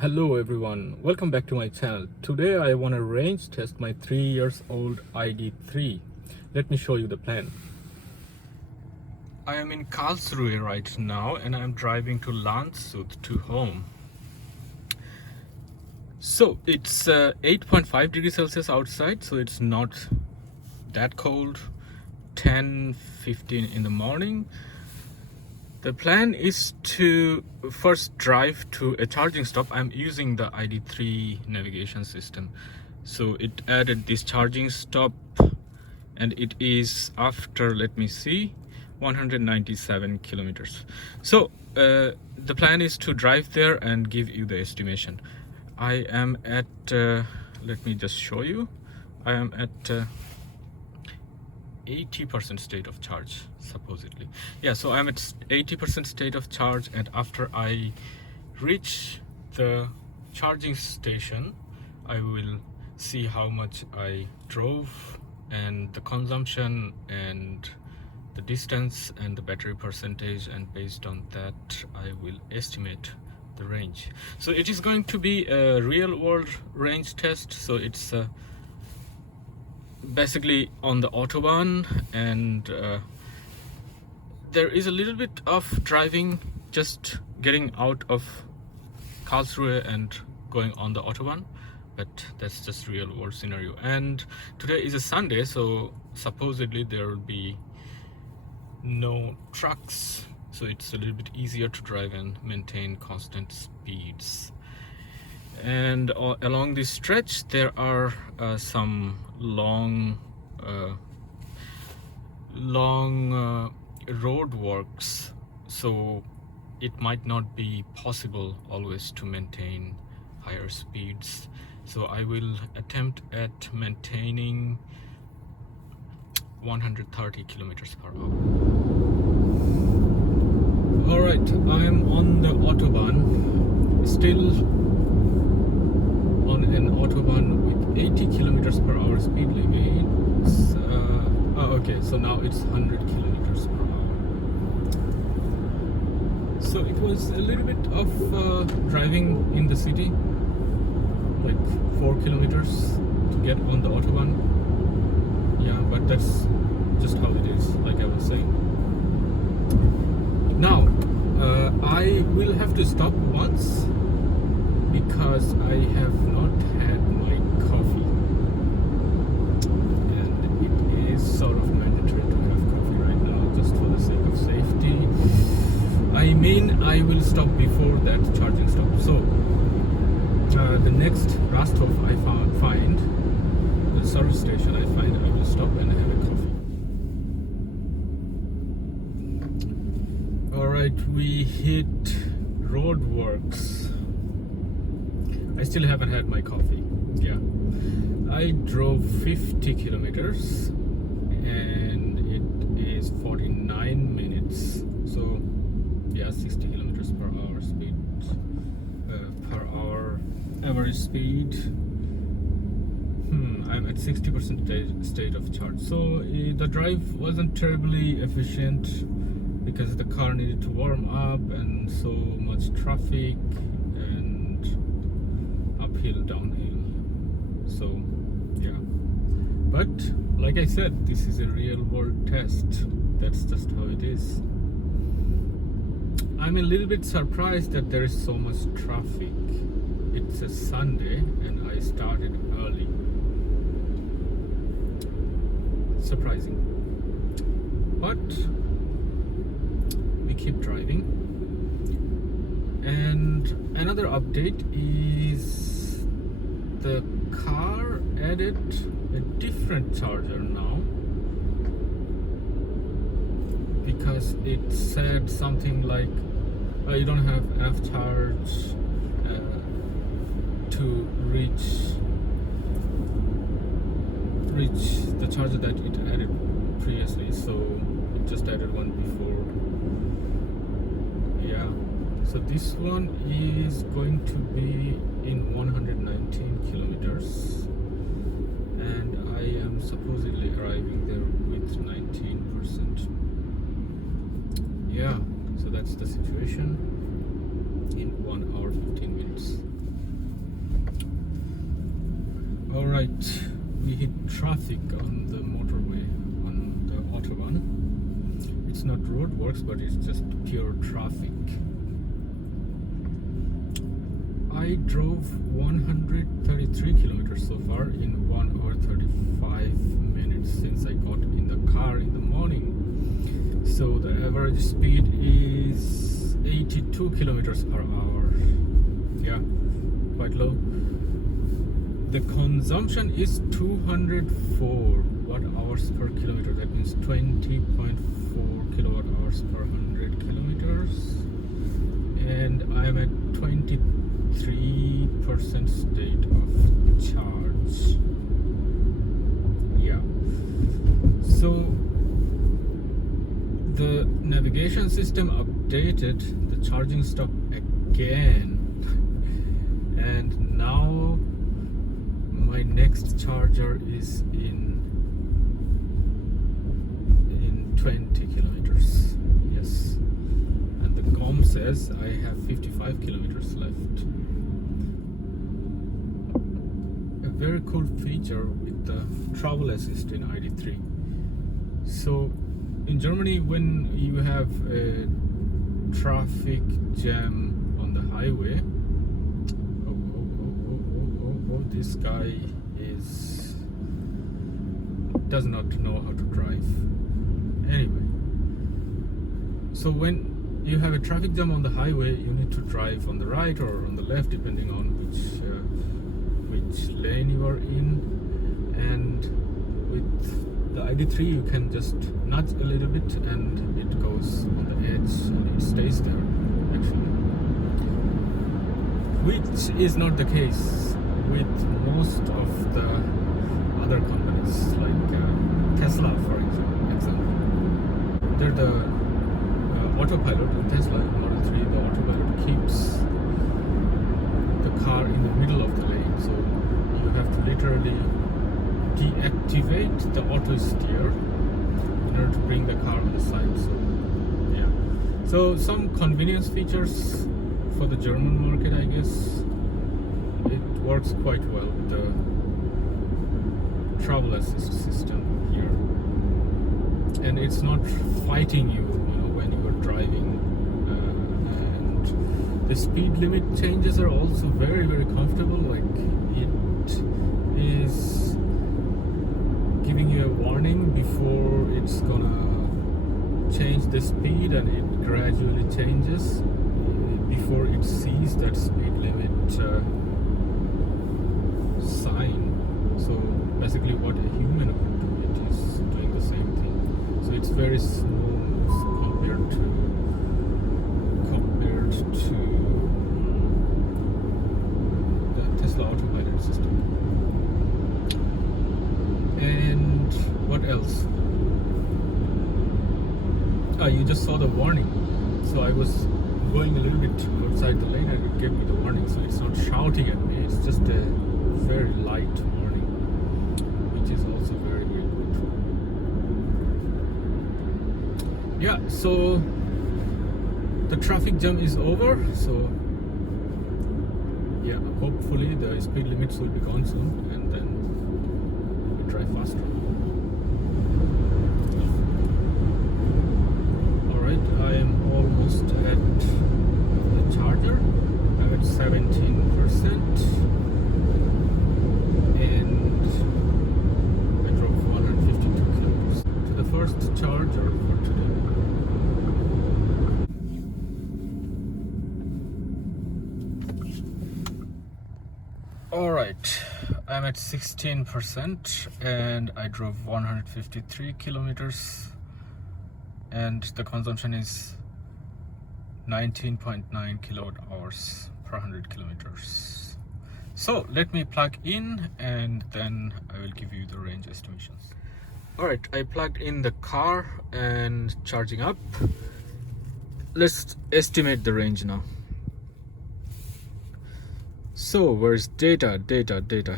Hello everyone, welcome back to my channel. Today I want to range test my 3 years old ID.3. Let me show you the plan. I am in Karlsruhe right now and I'm driving to Landshut to home. So it's 8.5 degrees Celsius outside, so it's not that cold. 10:15 in the morning. The plan is to first drive to a charging stop. I'm using the ID.3 navigation system, so it added this charging stop, and it is after, let me see, 197 kilometers. So the plan is to drive there and give you the estimation. I am at let me just show you. I am at 80% state of charge, supposedly. Yeah, so I'm at 80% state of charge, and after I reach the charging station, I will see how much I drove and the consumption and the distance and the battery percentage, and based on that I will estimate the range. So it is going to be a real world range test, so it's basically on the Autobahn, and there is a little bit of driving, just getting out of Karlsruhe and going on the Autobahn, but that's just real world scenario. And today is a Sunday, so supposedly there will be no trucks, so it's a little bit easier to drive and maintain constant speeds. And along this stretch there are some long road works, so it might not be possible always to maintain higher speeds. So I will attempt at maintaining 130 kilometers per hour. All right, I am on the Autobahn, still on an Autobahn with 80 kilometers per hour speed limits. Okay, so now it's 100 kilometers per hour. So it was a little bit of driving in the city, like 4 kilometers to get on the Autobahn. Yeah, but that's just how it is, like I was saying. Now, I will have to stop once because I have not had my coffee, and it is sort of mandatory to have coffee right now, just for the sake of safety. I mean, I will stop before that charging stop. So the next Rasthof I find, the service station I find, I will stop and have a coffee. Alright, we hit roadworks. I still haven't had my coffee. Yeah, I drove 50 kilometers and it is 49 minutes. So yeah, 60 kilometers per hour speed, per hour average speed. I'm at 60% state of charge. So the drive wasn't terribly efficient because the car needed to warm up, and so much traffic and uphill, downhill. So yeah, but like I said, this is a real world test. That's just how it is. I'm a little bit surprised that there is so much traffic. It's a Sunday and I started early. Surprising, but we keep driving. And another update is the car added a different charger now, because it said something like you don't have enough charge to reach the charger that it added previously, so it just added one before. Yeah, so this one is going to be in 119 kilometers, and I am supposedly arriving there with 19%. Yeah, so that's the situation in 1 hour 15 minutes. Right, we hit traffic on the motorway, on the Autobahn. It's not roadworks, but it's just pure traffic. I drove 133 kilometers so far in 1 hour 35 minutes since I got in the car in the morning. So the average speed is 82 kilometers per hour. Yeah, quite low. The consumption is 204 watt hours per kilometer. That means 20.4 kilowatt hours per 100 kilometers. And I'm at 23% state of charge. Yeah. So the navigation system updated the charging stop again. And now my next charger is in 20 kilometers. Yes. And the COM says I have 55 kilometers left. A very cool feature with the travel assist in ID.3. So in Germany, when you have a traffic jam on the highway, this guy does not know how to drive. Anyway, so when you have a traffic jam on the highway, you need to drive on the right or on the left, depending on which lane you are in. And with the ID.3, you can just nudge a little bit, and it goes on the edge and it stays there. Actually, which is not the case with most of the other companies, like Tesla, for example. They're the autopilot in Tesla in Model 3. The autopilot keeps the car in the middle of the lane, so you have to literally deactivate the auto steer in order to bring the car on the side. So yeah, so some convenience features for the German market, I guess. It works quite well, the travel assist system here, and it's not fighting you, when you are driving. And the speed limit changes are also very, very comfortable. Like, it is giving you a warning before it's gonna change the speed, and it gradually changes before it sees that speed limit sign. So basically what a human would do, it is doing the same thing. So it's very smooth compared to the Tesla autopilot system. And what else? You just saw the warning. So I was going a little bit outside the lane and it gave me the warning. So it's not shouting at me, it's just a very light warning, which is also very, very good. Yeah, so the traffic jam is over. So yeah, hopefully the speed limits will be gone soon, and then we'll drive faster. Alright, I am almost at the charger. I'm at 17%. First charger for today. Alright, I'm at 16% and I drove 153 kilometers and the consumption is 19.9 kilowatt hours per 100 kilometers. So let me plug in and then I will give you the range estimations. Alright, I plugged in the car and charging up. Let's estimate the range now. So where's data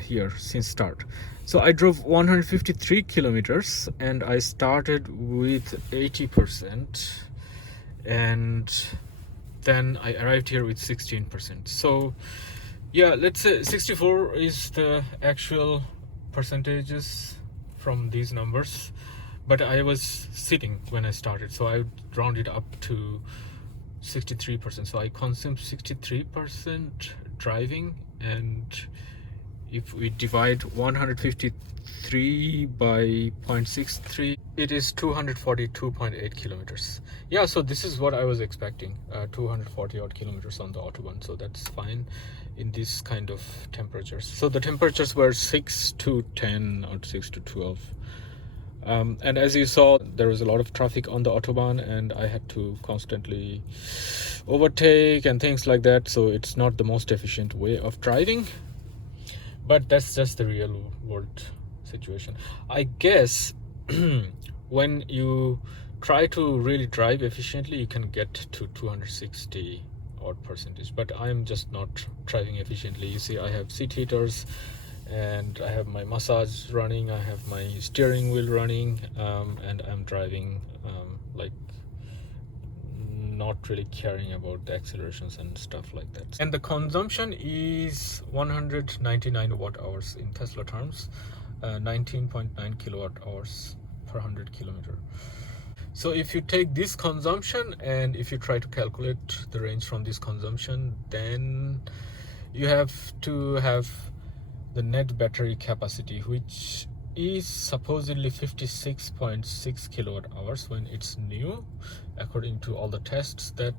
here since start? So I drove 153 kilometers and I started with 80% and then I arrived here with 16%. So yeah, let's say 64 is the actual percentages from these numbers, but I was sitting when I started, so I would round it up to 63%. So I consumed 63% driving, and if we divide 153 by 0.63, it is 242.8 kilometers. Yeah, so this is what I was expecting, 240 odd kilometers on the Autobahn, so that's fine in this kind of temperatures. So the temperatures were 6 to 10 or 6 to 12. And as you saw, there was a lot of traffic on the Autobahn, and I had to constantly overtake and things like that, so it's not the most efficient way of driving. But that's just the real world situation. I guess when you try to really drive efficiently, you can get to 260 odd percentage. But I'm just not driving efficiently. You see, I have seat heaters, and I have my massage running, I have my steering wheel running, and I'm driving like not really caring about the accelerations and stuff like that. And the consumption is 199 watt hours in Tesla terms, 19.9 kilowatt hours per 100 kilometer. So if you take this consumption and if you try to calculate the range from this consumption, then you have to have the net battery capacity, which is supposedly 56.6 kilowatt hours when it's new, according to all the tests that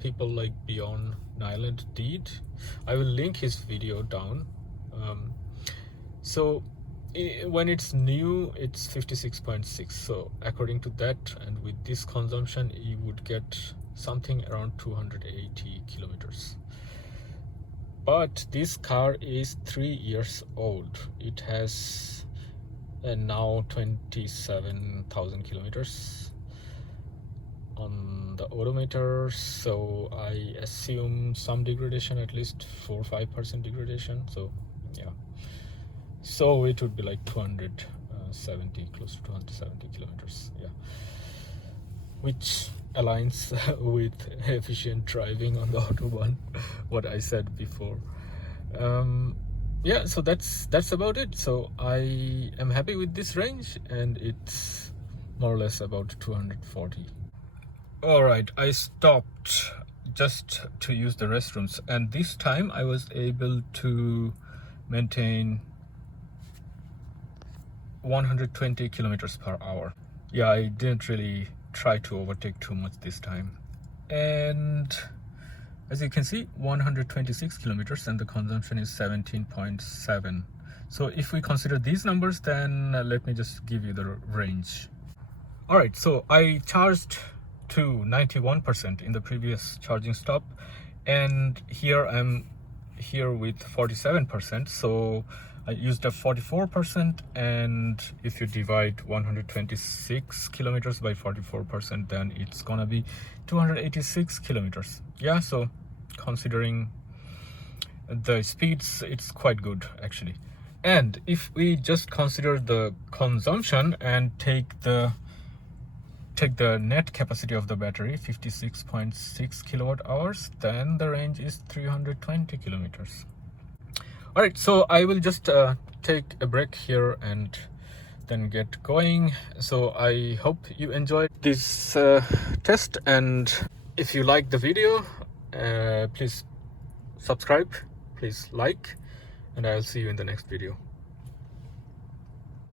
people like Beyond Nyland did. I will link his video down. So when it's new, it's 56.6. So according to that, and with this consumption, you would get something around 280 kilometers. But this car is 3 years old. It has now 27,000 kilometers on the odometer, so I assume some degradation, at least 4 or 5% degradation. So yeah, so it would be like 270, close to 270 kilometers. Yeah, which aligns with efficient driving on the Autobahn, what I said before. Yeah, so that's about it. So I am happy with this range, and it's more or less about 240. All right, I stopped just to use the restrooms, and this time I was able to maintain 120 kilometers per hour. Yeah, I didn't really try to overtake too much this time. And as you can see, 126 kilometers, and the consumption is 17.7. So if we consider these numbers, then let me just give you the range. All right, so I charged to 91% in the previous charging stop, and here I'm here with 47%. So I used up 44%, and if you divide 126 kilometers by 44%, then it's gonna be 286 kilometers. Yeah, so considering the speeds, it's quite good actually. And if we just consider the consumption and take the net capacity of the battery, 56.6 kilowatt hours, then the range is 320 kilometers. All right, so I will just take a break here and then get going. So I hope you enjoyed this test, and if you like the video, please subscribe, please like, and I'll see you in the next video.